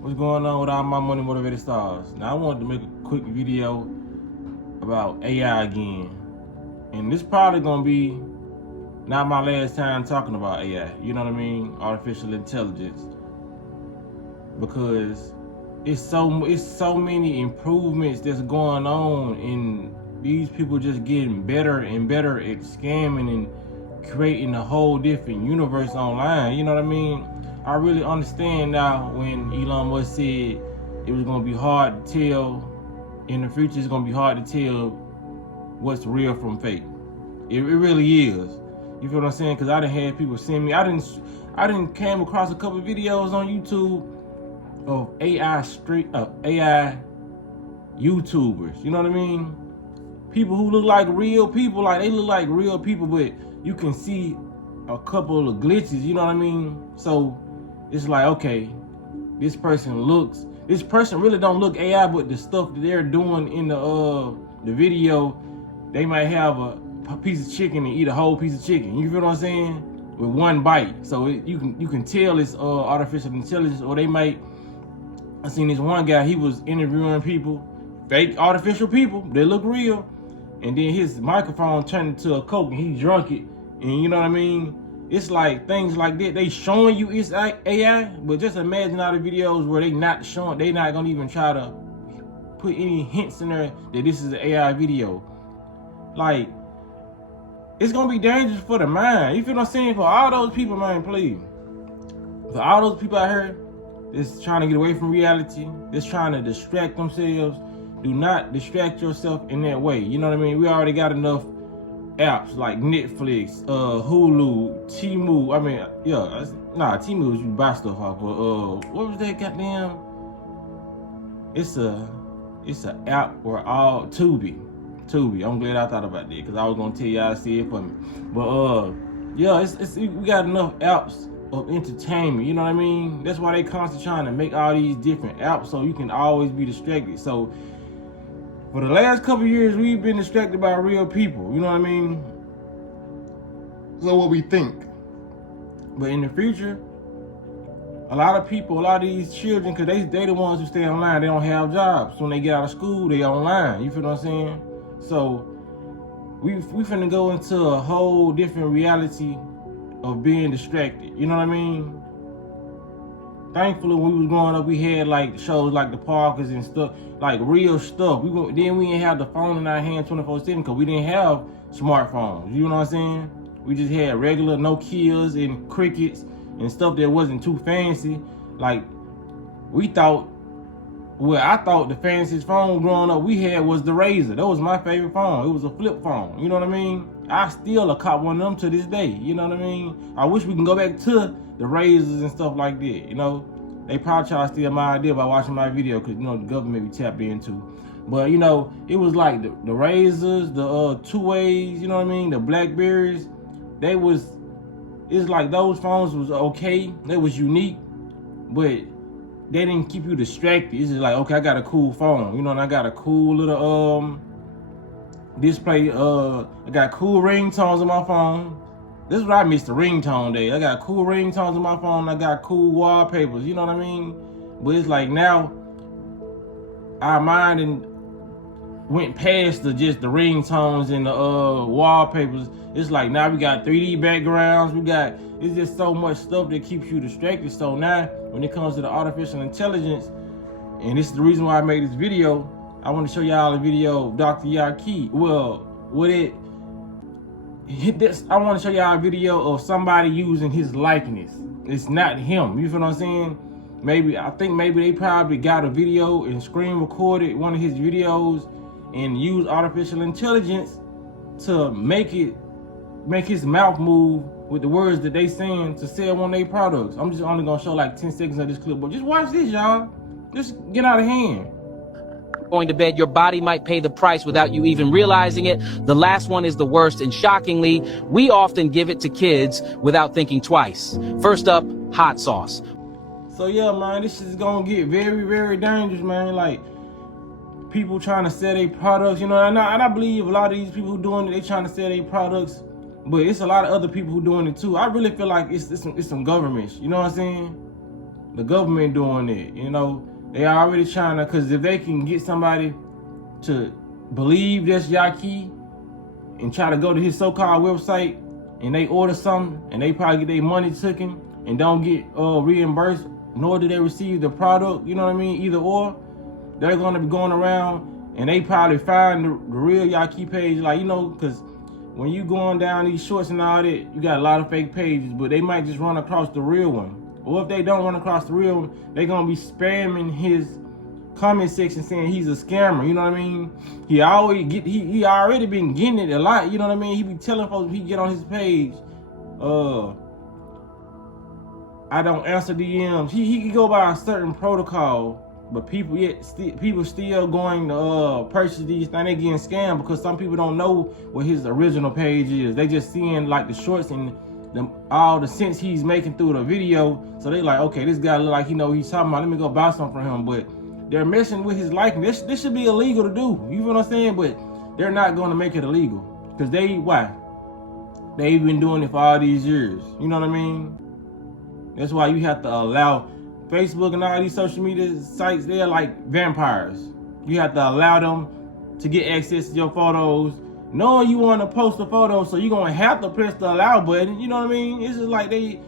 What's going on with all my money motivated stars? Now I wanted to make a quick video about AI again. And this probably gonna be not my last time talking about AI, you know what I mean? Artificial intelligence. Because it's so many improvements that's going on, and these people just getting better and better at scamming and creating a whole different universe online, you know what I mean? I really understand now when Elon Musk said it was gonna be hard to tell in the future. It's gonna be hard to tell what's real from fake. It really is. You feel what I'm saying? Because I done had people send me. I didn't came across a couple of videos on YouTube of AI YouTubers. You know what I mean? People who look like real people, like they look like real people, but you can see a couple of glitches. You know what I mean? So it's like, okay, this person really don't look AI, but the stuff that they're doing in the video, they might have a piece of chicken and eat a whole piece of chicken. You feel what I'm saying? With one bite. So you can tell it's artificial intelligence. Or they might. I seen this one guy. He was interviewing people, fake artificial people. They look real, and then his microphone turned into a Coke, and he drunk it. And you know what I mean? It's like things like that. They showing you it's AI, but just imagine all the videos where they not gonna even try to put any hints in there that this is an AI video. Like, it's gonna be dangerous for the mind. You feel what I'm saying? For all those people, man, please. For all those people out here that's trying to get away from reality, that's trying to distract themselves, do not distract yourself in that way. You know what I mean? We already got enough apps like Netflix, Hulu, Temu. I mean, yeah, Temu is you buy stuff off. But what was that goddamn? It's a app where all Tubi. I'm glad I thought about that, because I was gonna tell y'all to see it for me. But yeah, we got enough apps of entertainment. You know what I mean? That's why they constantly trying to make all these different apps so you can always be distracted. So for the last couple of years, we've been distracted by real people. You know what I mean? So what we think. But in the future, a lot of these children, because they the ones who stay online, they don't have jobs. So when they get out of school, they online. You feel what I'm saying? So we finna go into a whole different reality of being distracted. You know what I mean? Thankfully, when we was growing up, we had like shows like the Parkers and stuff, like real stuff. Then we didn't have the phone in our hand 24/7 because we didn't have smartphones. You know what I'm saying? We just had regular Nokias and Crickets and stuff that wasn't too fancy. Like I thought the fanciest phone growing up we had was the Razor. That was my favorite phone. It was a flip phone. You know what I mean? I still cop one of them to this day. You know what I mean? I wish we can go back to the Razors and stuff like that. You know, they probably try to steal my idea by watching my video, because you know the government be tapped into. But you know, it was like the Razors, the two-ways. You know what I mean? The Blackberries. It's like those phones was okay. They was unique, but they didn't keep you distracted. It's just like, okay, I got a cool phone, you know, and I got a cool little display. I got cool ringtones on my phone. This is what I miss, the ringtone day. I got cool ringtones on my phone. I got cool wallpapers. You know what I mean? But it's like now our mind and went past just the ringtones and the wallpapers. It's like now we got 3D backgrounds. It's just so much stuff that keeps you distracted. So now when it comes to the artificial intelligence, and this is the reason why I made this video, I want to show y'all a video of Dr. Yaki. Well, I want to show y'all a video of somebody using his likeness. It's not him. You feel what I'm saying? I think maybe they probably got a video and screen recorded one of his videos and use artificial intelligence to make his mouth move with the words that they saying to sell one of their products. I'm just only gonna show like 10 seconds of this clip, but just watch this, y'all. Just get out of hand. Going to bed, your body might pay the price without you even realizing it. The last one is the worst, and shockingly, we often give it to kids without thinking twice. First up, hot sauce. So yeah, man, this is gonna get very, very dangerous, man. Like, people trying to sell their products, you know, and I believe a lot of these people who doing it, they trying to sell their products, but it's a lot of other people who doing it too. I really feel like it's some governments, you know what I'm saying? the government doing it. You know, they already trying to, because if they can get somebody to believe that's Yaki and try to go to his so-called website and they order something and they probably get their money taken and don't get reimbursed, nor do they receive the product, you know what I mean, either or, they're going to be going around and they probably find the real Yaki page, like, you know, because when you going down these shorts and all that, you got a lot of fake pages, but they might just run across the real one. Or if they don't run across the real one, they're going to be spamming his comment section saying he's a scammer, you know what I mean? He already been getting it a lot, you know what I mean? He be telling folks, he get on his page, I don't answer DMs. He go by a certain protocol, but people still going to purchase these things. They getting scammed because some people don't know what his original page is. They just seeing like the shorts and all the sense he's making through the video. So they like, okay, this guy look like he know what he's talking about. Let me go buy something from him. But they're messing with his likeness. This should be illegal to do. You know what I'm saying? But they're not going to make it illegal because they've been doing it for all these years. You know what I mean? That's why you have to allow Facebook and all these social media sites, they're like vampires. You have to allow them to get access to your photos, knowing you want to post a photo, so you're gonna have to press the allow button. You know what I mean? It's just like they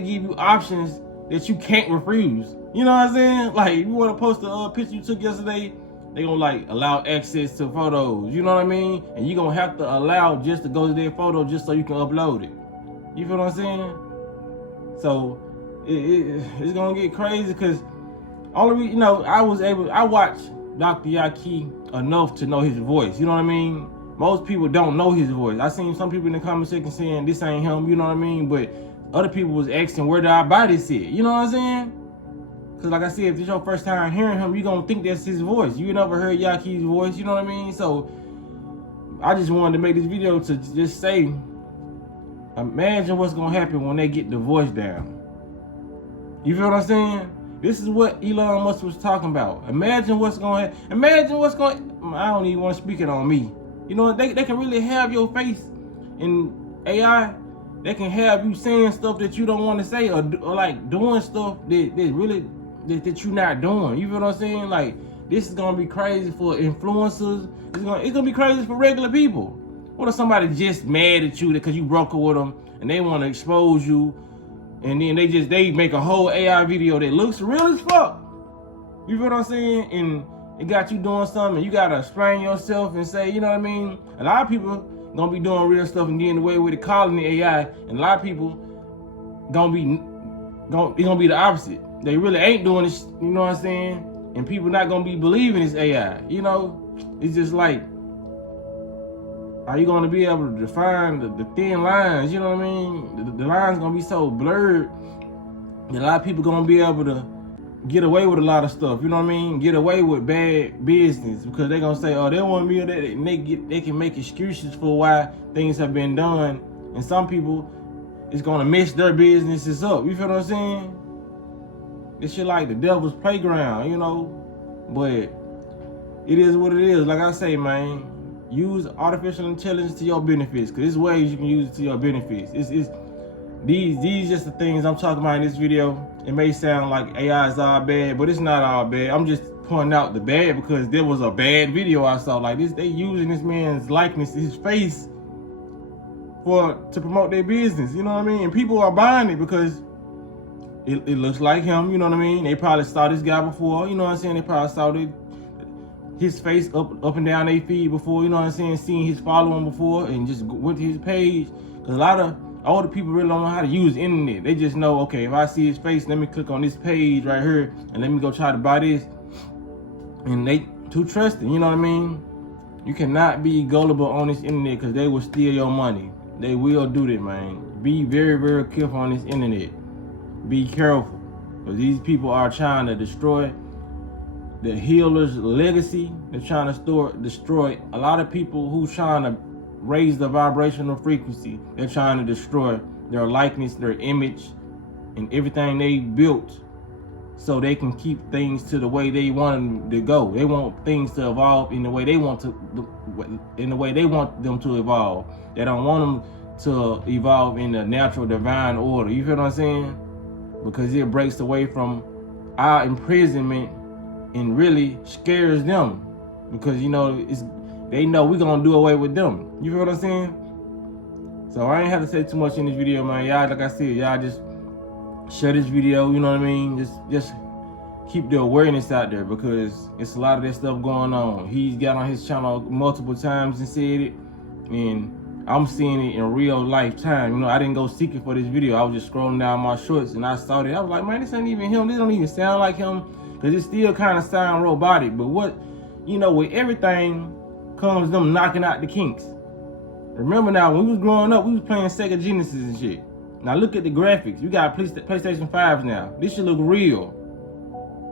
give you options that you can't refuse. You know what I'm saying? Like, if you want to post a picture you took yesterday, they gonna like allow access to photos. You know what I mean? And you're gonna have to allow just to go to their photo just so you can upload it. You feel what I'm saying? So it's gonna get crazy because I watched Dr. Yaki enough to know his voice. You know what I mean? Most people don't know his voice. I seen some people in the comment section saying this ain't him. You know what I mean? But other people was asking where did I buy this at? You know what I'm saying? Because like I said, if this is your first time hearing him, you gonna think that's his voice. You never heard Yaki's voice. You know what I mean? So I just wanted to make this video to just say, imagine what's gonna happen when they get the voice down. You feel what I'm saying? This is what Elon Musk was talking about. Imagine what's going. I don't even want to speak it on me. You know, they can really have your face in AI. They can have you saying stuff that you don't want to say, or like doing stuff that you're not doing. You feel what I'm saying? Like, this is gonna be crazy for influencers. It's gonna be crazy for regular people. What if somebody just mad at you because you broke up with them and they want to expose you? And then they make a whole AI video that looks real as fuck. You feel what I'm saying? And it got you doing something, and you gotta explain yourself and say, you know what I mean? A lot of people gonna be doing real stuff and getting away with it, calling it AI, and a lot of people it's gonna be the opposite. They really ain't doing this, you know what I'm saying? And people not gonna be believing it's AI. You know, it's just like, are you going to be able to define the thin lines? You know what I mean? The lines going to be so blurred that a lot of people going to be able to get away with a lot of stuff. You know what I mean? Get away with bad business because they're going to say, oh, they want me, that, and they can make excuses for why things have been done. And some people, it's going to mess their businesses up. You feel what I'm saying? This shit like the devil's playground, you know? But it is what it is. Like I say, man, use artificial intelligence to your benefits, because there's ways you can use it to your benefits. These just the things I'm talking about in this video. It may sound like AI is all bad, but it's not all bad. I'm just pointing out the bad because there was a bad video I saw like this. They using this man's likeness, his face, to promote their business. You know what I mean? And people are buying it because it looks like him. You know what I mean? They probably saw this guy before. You know what I'm saying? They probably saw his face up and down their feed before, you know what I'm saying, seeing his following before, and just went to his page. Because a lot of older people really don't know how to use the internet. They just know, okay, if I see his face, let me click on this page right here, and let me go try to buy this. And they too trusting, you know what I mean? You cannot be gullible on this internet because they will steal your money. They will do that, man. Be very, very careful on this internet. Be careful, because these people are trying to destroy the healer's legacy. They're trying to destroy a lot of people who's trying to raise the vibrational frequency. They're trying to destroy their likeness, their image, and everything they built, so they can keep things to the way they want them to go. They want things to evolve in the way they want them to evolve. They don't want them to evolve in the natural divine order. You feel what I'm saying? because it breaks away from our imprisonment and really scares them, because they know we're gonna do away with them. You feel what I'm saying? So I ain't have to say too much in this video, man. Y'all, like I said, y'all just share this video, you know what I mean? Just keep the awareness out there, because it's a lot of that stuff going on. He's got on his channel multiple times and said it, and I'm seeing it in real life time. I didn't go seeking for this video. I was just scrolling down my shorts and I saw it. I was like, man, this ain't even him. This don't even sound like him, because it still kind of sound robotic. But with everything comes them knocking out the kinks. Remember now, when we was growing up, we was playing Sega Genesis and shit. Now look at the graphics. You got PlayStation 5s now. This should look real.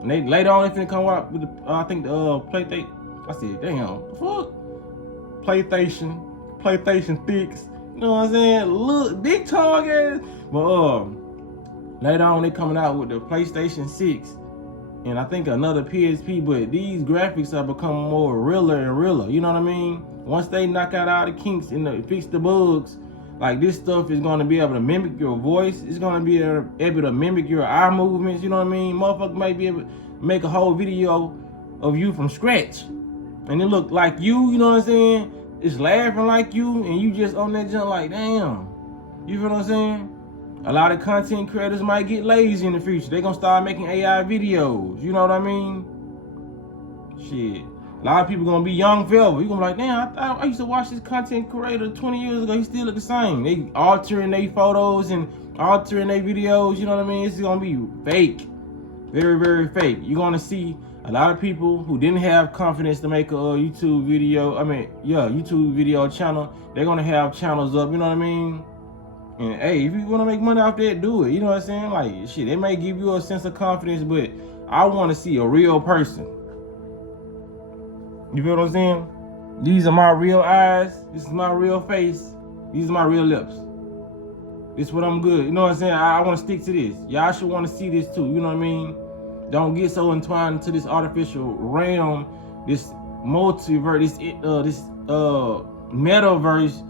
And they later on, they finna come out with the PlayStation. I said, damn, fuck. PlayStation 6. You know what I'm saying? Look, big target. But later on, they coming out with the PlayStation 6. And I think another PSP, but these graphics are becoming more realer and realer. You know what I mean? Once they knock out all the kinks and fix the bugs, like this stuff is going to be able to mimic your voice. It's going to be able to mimic your eye movements. You know what I mean? Motherfucker might be able to make a whole video of you from scratch, and it look like you. You know what I'm saying? It's laughing like you, and you just on that jump like, damn. You feel what I'm saying? A lot of content creators might get lazy in the future. They're going to start making AI videos. You know what I mean? Shit. A lot of people going to be young forever. You're going to be like, damn, I used to watch this content creator 20 years ago. He still look the same. They altering their photos and altering their videos. You know what I mean? It's going to be fake. Very, very fake. You're going to see a lot of people who didn't have confidence to make a YouTube video channel. They're going to have channels up. You know what I mean? And hey, if you want to make money off that, do it. You know what I'm saying? Like, shit, they may give you a sense of confidence, but I want to see a real person. You feel what I'm saying? These are my real eyes. This is my real face. These are my real lips. This is what I'm good. You know what I'm saying? I want to stick to this. Y'all should want to see this too. You know what I mean? Don't get so entwined into this artificial realm, this multiverse, this metaverse,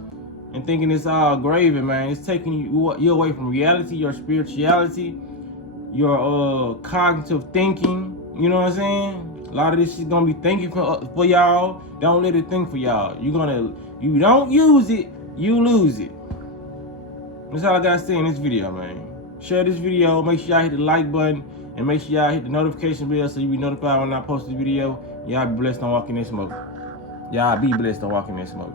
and thinking it's all gravy, man. It's taking you away from reality, your spirituality, your cognitive thinking. You know what I'm saying? A lot of this shit gonna be thinking for y'all. Don't let it think for y'all. You don't use it, you lose it. That's all I gotta say in this video, man. Share this video. Make sure y'all hit the like button, and make sure y'all hit the notification bell so you be notified when I post this video. Y'all be blessed on walking in smoke. Y'all be blessed on walking in smoke.